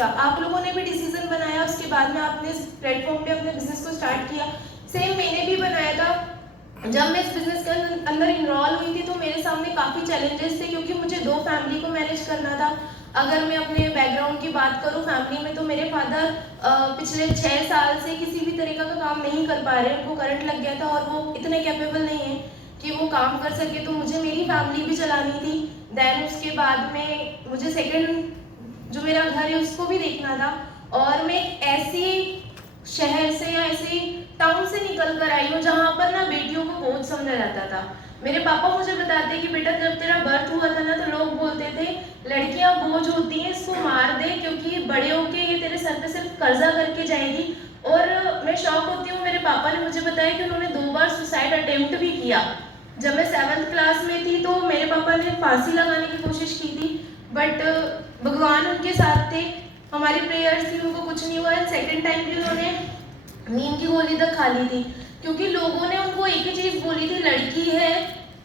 का। आप लोगों ने भी डिसीजन बनाया, उसके बाद में आपने इस प्लेटफॉर्म पे अपने बिजनेस को स्टार्ट किया। सेम मैंने भी बनाया था। जब मैं इस बिजनेस के अंदर इन्वॉल्व हुई थी तो मेरे सामने काफ़ी चैलेंजेस थे, क्योंकि मुझे 2 फैमिली को मैनेज करना था। अगर मैं अपने बैकग्राउंड की बात करूं फैमिली में, तो मेरे फादर पिछले 6 साल से किसी भी तरीका का काम नहीं कर पा रहे। उनको करंट लग गया था और वो इतने कैपेबल नहीं है कि वो काम कर सके, तो मुझे मेरी फैमिली भी चलानी थी। देन उसके बाद में मुझे सेकंड जो मेरा घर है उसको भी देखना था। और मैं एक ऐसी शहर से या ऐसे टाउन से निकल कर आई हूँ जहाँ पर ना बेटियों को बोझ समझा जाता था। मेरे पापा मुझे बताते कि बेटा जब तेरा बर्थ हुआ था ना, तो लोग बोलते थे लड़कियां बोझ होती हैं, इसको मार दे, क्योंकि बड़े होके ये तेरे सर पे सिर्फ कर्जा करके जाएगी। और मैं शॉक होती हूँ, मेरे पापा ने मुझे बताया कि उन्होंने 2 बार सुसाइड अटेम्प्ट भी किया। जब मैं 7th क्लास में थी तो मेरे पापा ने फांसी लगाने की कोशिश की थी, बट भगवान उनके साथ थे, हमारी प्रेयर्स थी, उनको कुछ नहीं हुआ। सेकेंड टाइम भी उन्होंने नींद की गोली तक खा ली थी, क्योंकि लोगों ने उनको एक ही चीज बोली थी, लड़की है,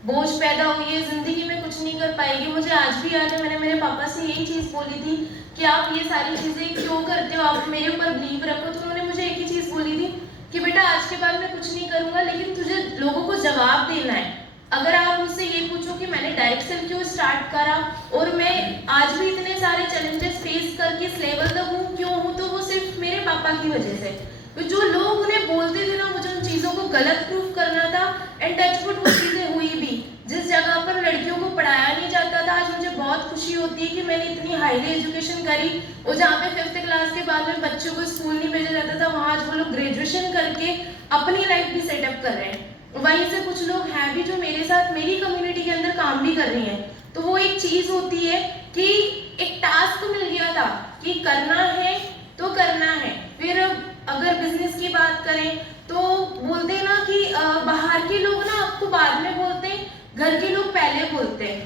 बोझ पैदा हुई है, जिंदगी में कुछ नहीं कर पाएगी। मुझे आज भी याद है, मैंने मेरे पापा से यही चीज बोली थी कि आप ये सारी चीजें क्यों करते हो, आप मेरे ऊपर बिलीव रखो। तो उन्होंने मुझे एक ही चीज बोली थी कि बेटा आज के बाद मैं कुछ नहीं करूंगा, लेकिन तुझे लोगों को जवाब देना है। अगर आप मुझसे ये पूछो कि मैंने डायरेक्ट सेल क्यों स्टार्ट करा और मैं आज भी इतने सारे चैलेंजेस फेस करके इस लेवल तक हूँ, क्यों हूँ, तो वो सिर्फ मेरे पापा की वजह से। तो जो लोग उन्हें बोलते थे ना, मुझे उन चीजों को गलत प्रूफ करना था। एंड टचवुड वो चीजें हुई भी। जिस जगह पर लड़कियों को पढ़ाया नहीं जाता था, आज मुझे बहुत खुशी होती है कि मैंने इतनी हाईली एजुकेशन करी। और जहाँ पे 5th क्लास के बाद में बच्चों को स्कूल नहीं भेजा जाता था, वहाँ आज वो लोग ग्रेजुएशन करके अपनी लाइफ भी सेटअप कर रहे हैं। वहीं से कुछ लोग हैं भी जो मेरे साथ मेरी कम्युनिटी के अंदर काम भी कर रही हैं। तो वो एक चीज होती है कि एक टास्क मिल गया था कि करना है तो करना है। फिर अगर बिजनेस की बात करें तो बोलते हैं ना कि बाहर के लोग ना आपको बाद में बोलते हैं, घर के लोग पहले बोलते हैं।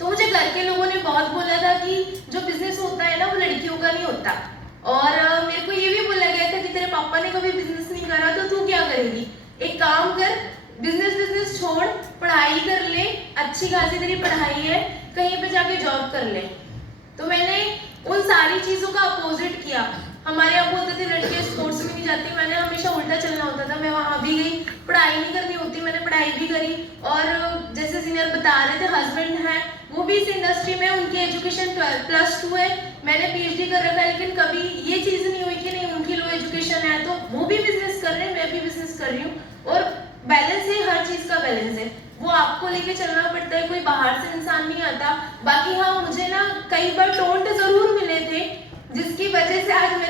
तो मुझे घर के लोगों ने बहुत बोला था कि जो बिजनेस होता है ना वो लड़कियों का नहीं होता। और मेरे को ये भी बोला गया था कि तेरे पापा ने कभी बिजनेस नहीं करा तो तू क्या करेगी, एक काम कर, बिजनेस छोड़, पढ़ाई कर ले, अच्छी खासी तेरी पढ़ाई है, कहीं पे जाके जॉब कर ले। तो मैंने उन सारी चीजों का अपोजिट किया। हमारे यहाँ बोलते थे लड़कियां स्पोर्ट्स में नहीं जाती, मैंने हमेशा उल्टा चलना होता था। मैं वहां भी गई, पढ़ाई नहीं करनी होती, मैंने पढ़ाई भी करी। और जैसे सीनियर बता रहे थे, हस्बैंड है वो भी इस इंडस्ट्री में, उनकी एजुकेशन +2 है, मैंने PhD कर रखा है। लेकिन कभी ये चीज नहीं हुई कि नहीं उनकी लो एजुकेशन है तो वो भी बिजनेस कर रहे हैं, मैं भी बिजनेस कर रही हूँ। और बैलेंस है, हर चीज का बैलेंस है, वो आपको लेके चलना पड़ता है, कोई बाहर से इंसान नहीं आता। बाकी हाँ, मुझे ना कई बार टोंट जरूर मिले थे, जिसकी वजह से आज